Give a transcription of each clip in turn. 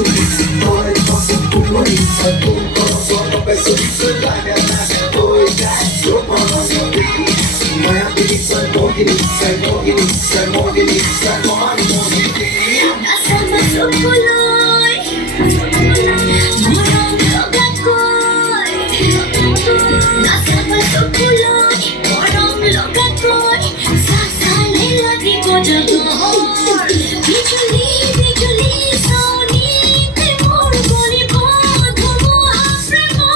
Hoy paso tu brisa, tu corazón no me subiste la gana. Hoy ya yo conozco a ti. Maya bisa Mohini, say Mohini, say Mohini, say Mon Mohini. Nasa masukuloy, murang logat ko'y. Nasa masukuloy, murang logat ko'y. Sasalay lagi ko jagor. Bijuli, bijuli, saunite mor boli bodho mo hapre mo.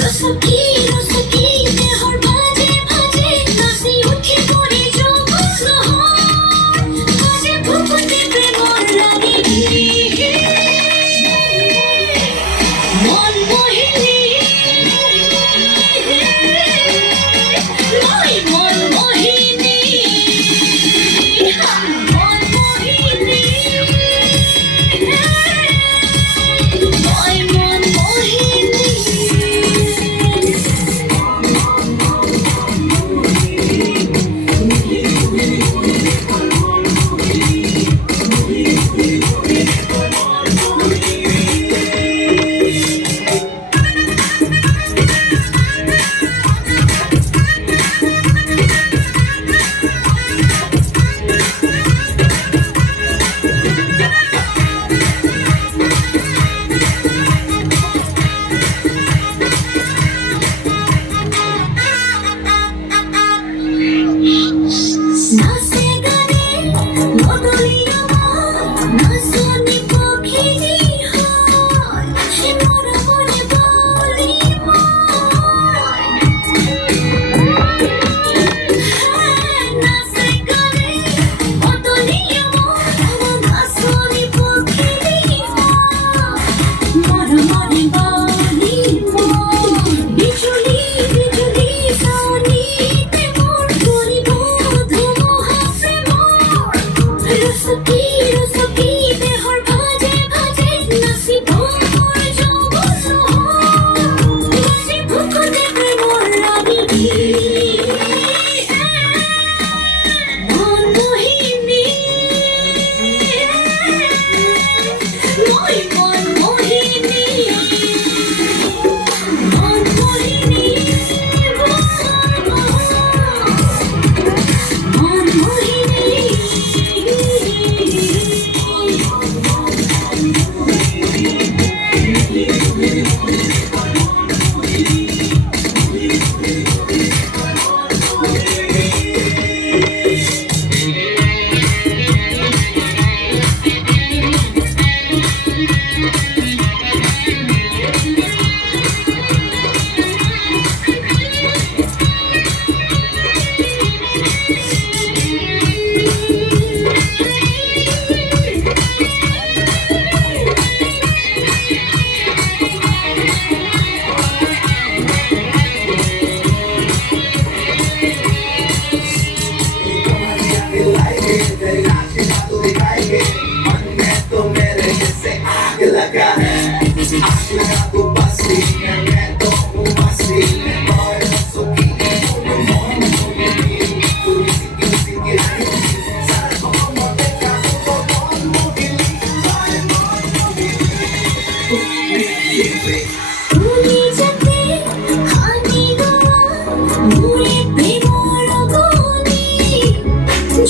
Rosaki, rosaki, dehor baje baje, nasi uthi pore jogor lohor. Baje bhupati premor lagi Mon Mohini, my Mon Mohini, Mon Mohini, my Mon Mohini. Nase gane modoliya nasoni pokhini hoy mora mone boli moy nase gane modoliya nasoni pokhini hoy mora mone boli moy bijuli bijuli saunite mor boli bodho mo hapre mor rosaki rosaki dehor bhaje bhaje nasi bhor jogor lohor baje bhukote premor lagi Mon Mohini, my Mon Mohini, Mon Mohini, Mon तेरी नाच के जादू दिखाएंगे मन में तो मेरे जैसे आग लगा है आग लगा तू बस्ती में मैं तो हूँ मस्ती में और हंसों की मन मोहिनी तू किसी की नहीं सारे मोहम्मद देखा तो मन मोहिनी my Mon Mohini তুমি যাতে হানি গোয়া মুড়ে প্রেমর গনি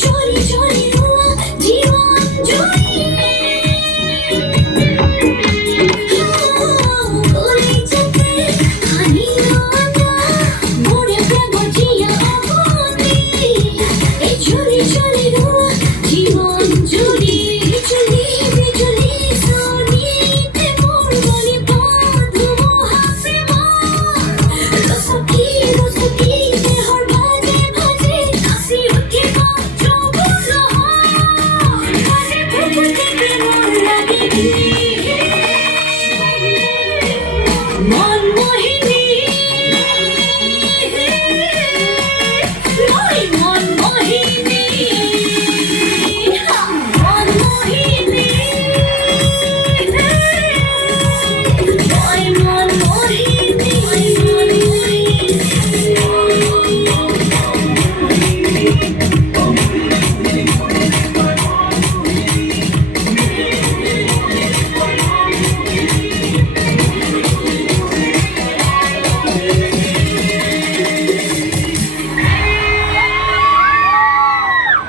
ঝরি ঝরি রোয়া জীবন জড়িয়ে করে যাতে হানি গোয়া মুড়ে প্রেম জিয়া গনি এই ঝরি ঝরি রোয়া জীবন জড়িয়ে বিজলি বিজলি সাউনিতে মোর বলি বন্ধু হাসে মন রসকি রসকি দেহর ভাজে ভাজে নাসি উঠে জগর lohor বাজে ফুকুতে প্রেমর লাগি Mon Mohini, my